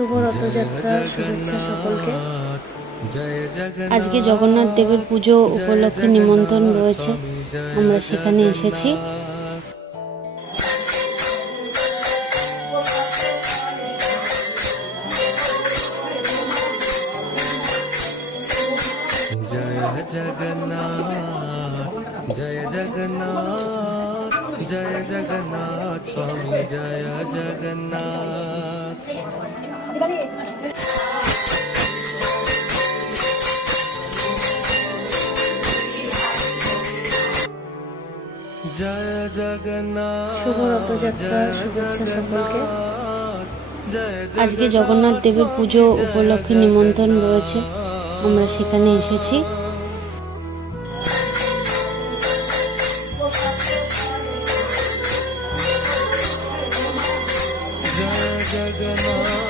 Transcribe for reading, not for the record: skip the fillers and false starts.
শুভ রথযাত্রার শুভেচ্ছা সকলকে। আজকে জগন্নাথ দেবের পুজো উপলক্ষে নিমন্ত্রণ রয়েছে, আমরা সেখানে এসেছি। জয় জগন্নাথ জয় জগন্নাথ জয় জগন্নাথ স্বামী জয় জগন্নাথ। জয় জগন্নাথ শুভ রথযাত্রার শুভেচ্ছা সকলকে। আজকে জগন্নাথ দেবের পুজো উপলক্ষে নিমন্ত্রণ রয়েছে, আমরা সেখানে এসেছি। জয় জগন্নাথ।